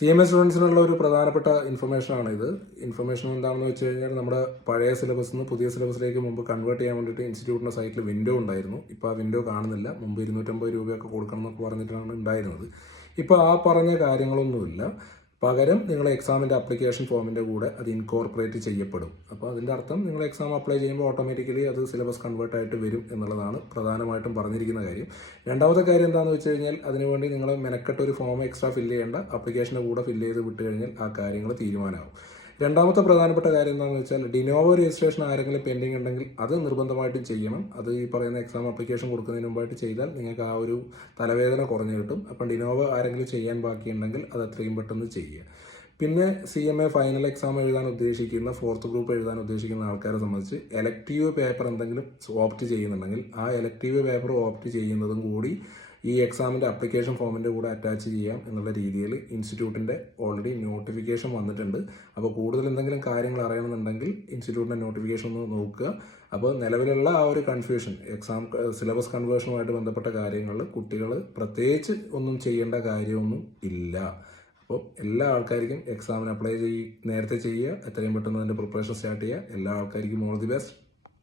CMA സ്റ്റുഡൻസിനുള്ള ഒരു പ്രധാനപ്പെട്ട ഇൻഫർമേഷനാണ് ഇത്. ഇൻഫർമേഷൻ എന്താണെന്ന് വെച്ച് കഴിഞ്ഞാൽ നമ്മുടെ പഴയ സിലബസിൽ നിന്ന് പുതിയ സിലബസിലേക്ക് മുമ്പ് കൺവേർട്ട് ചെയ്യാൻ വേണ്ടിയിട്ട് ഇൻസ്റ്റിറ്റ്യൂട്ടിൻ്റെ സൈറ്റിൽ വിൻഡോ ഉണ്ടായിരുന്നു. ഇപ്പോൾ ആ വിൻഡോ കാണുന്നില്ല. മുമ്പ് 250 രൂപയൊക്കെ കൊടുക്കണം എന്നൊക്കെ പറഞ്ഞിട്ടാണ് ഉണ്ടായിരുന്നത്. ഇപ്പോൾ ആ പറഞ്ഞ കാര്യങ്ങളൊന്നുമില്ല. പകരം നിങ്ങൾ എക്സാമിൻ്റെ അപ്ലിക്കേഷൻ ഫോമിൻ്റെ കൂടെ അത് ഇൻകോർപ്പറേറ്റ് ചെയ്യപ്പെടും. അപ്പോൾ അതിൻ്റെ അർത്ഥം നിങ്ങൾ എക്സാം അപ്ലൈ ചെയ്യുമ്പോൾ ഓട്ടോമാറ്റിക്കലി അത് സിലബസ് കൺവേർട്ട് ആയിട്ട് വരും എന്നുള്ളതാണ് പ്രധാനമായിട്ടും പറഞ്ഞിരിക്കുന്ന കാര്യം. രണ്ടാമത്തെ കാര്യം എന്താണെന്ന് വെച്ച് കഴിഞ്ഞാൽ അതിനുവേണ്ടി നിങ്ങൾ മെനക്കെട്ട് ഒരു ഫോം എക്സ്ട്രാ ഫില്ല് ചെയ്യേണ്ട, അപ്ലിക്കേഷൻ്റെ കൂടെ ഫില്ല് ചെയ്ത് വിട്ട് കഴിഞ്ഞാൽ ആ കാര്യങ്ങൾ തീരുമാനമാവും. രണ്ടാമത്തെ പ്രധാനപ്പെട്ട കാര്യം എന്താണെന്ന് വെച്ചാൽ ഡിനോവോ രജിസ്ട്രേഷൻ ആരെങ്കിലും പെൻഡിങ് ഉണ്ടെങ്കിൽ അത് നിർബന്ധമായിട്ടും ചെയ്യണം. അത് ഈ പറയുന്ന എക്സാം അപ്ലിക്കേഷൻ കൊടുക്കുന്നതിന് മുമ്പായിട്ട് ചെയ്താൽ നിങ്ങൾക്ക് ആ ഒരു തലവേദന കുറഞ്ഞു കിട്ടും. അപ്പം ഡിനോവോ ആരെങ്കിലും ചെയ്യാൻ ബാക്കിയുണ്ടെങ്കിൽ അത് എത്രയും പെട്ടെന്ന് ചെയ്യുക. പിന്നെ CMA ഫൈനൽ എക്സാം എഴുതാൻ ഉദ്ദേശിക്കുന്ന, 4th ഗ്രൂപ്പ് എഴുതാൻ ഉദ്ദേശിക്കുന്ന ആൾക്കാരെ സംബന്ധിച്ച് എലക്റ്റീവ് പേപ്പർ എന്തെങ്കിലും ഓപ്റ്റ് ചെയ്യുന്നുണ്ടെങ്കിൽ ആ എലക്റ്റീവ് പേപ്പർ ഓപ്റ്റ് ചെയ്യുന്നതും കൂടി ഈ എക്സാമിൻ്റെ അപ്ലിക്കേഷൻ ഫോമിൻ്റെ കൂടെ അറ്റാച്ച് ചെയ്യാം എന്നുള്ള രീതിയിൽ ഇൻസ്റ്റിറ്റ്യൂട്ടിൻ്റെ ഓൾറെഡി നോട്ടിഫിക്കേഷൻ വന്നിട്ടുണ്ട്. അപ്പോൾ കൂടുതൽ എന്തെങ്കിലും കാര്യങ്ങൾ അറിയണമെന്നുണ്ടെങ്കിൽ ഇൻസ്റ്റിറ്റ്യൂട്ടിൻ്റെ നോട്ടിഫിക്കേഷൻ ഒന്ന് നോക്കുക. അപ്പോൾ നിലവിലുള്ള ആ ഒരു കൺഫ്യൂഷൻ, എക്സാം സിലബസ് കൺവേർഷനുമായിട്ട് ബന്ധപ്പെട്ട കാര്യങ്ങളിൽ കുട്ടികൾ പ്രത്യേകിച്ച് ഒന്നും ചെയ്യേണ്ട കാര്യമൊന്നും ഇല്ല. അപ്പോൾ എല്ലാ ആൾക്കാർക്കും എക്സാമിന് അപ്ലൈ നേരത്തെ ചെയ്യുക, എത്രയും പെട്ടെന്ന് അതിൻ്റെ പ്രിപ്പറേഷൻ സ്റ്റാർട്ട് ചെയ്യുക. എല്ലാ ആൾക്കാർക്കും ഓൾ ദി ബെസ്റ്റ്.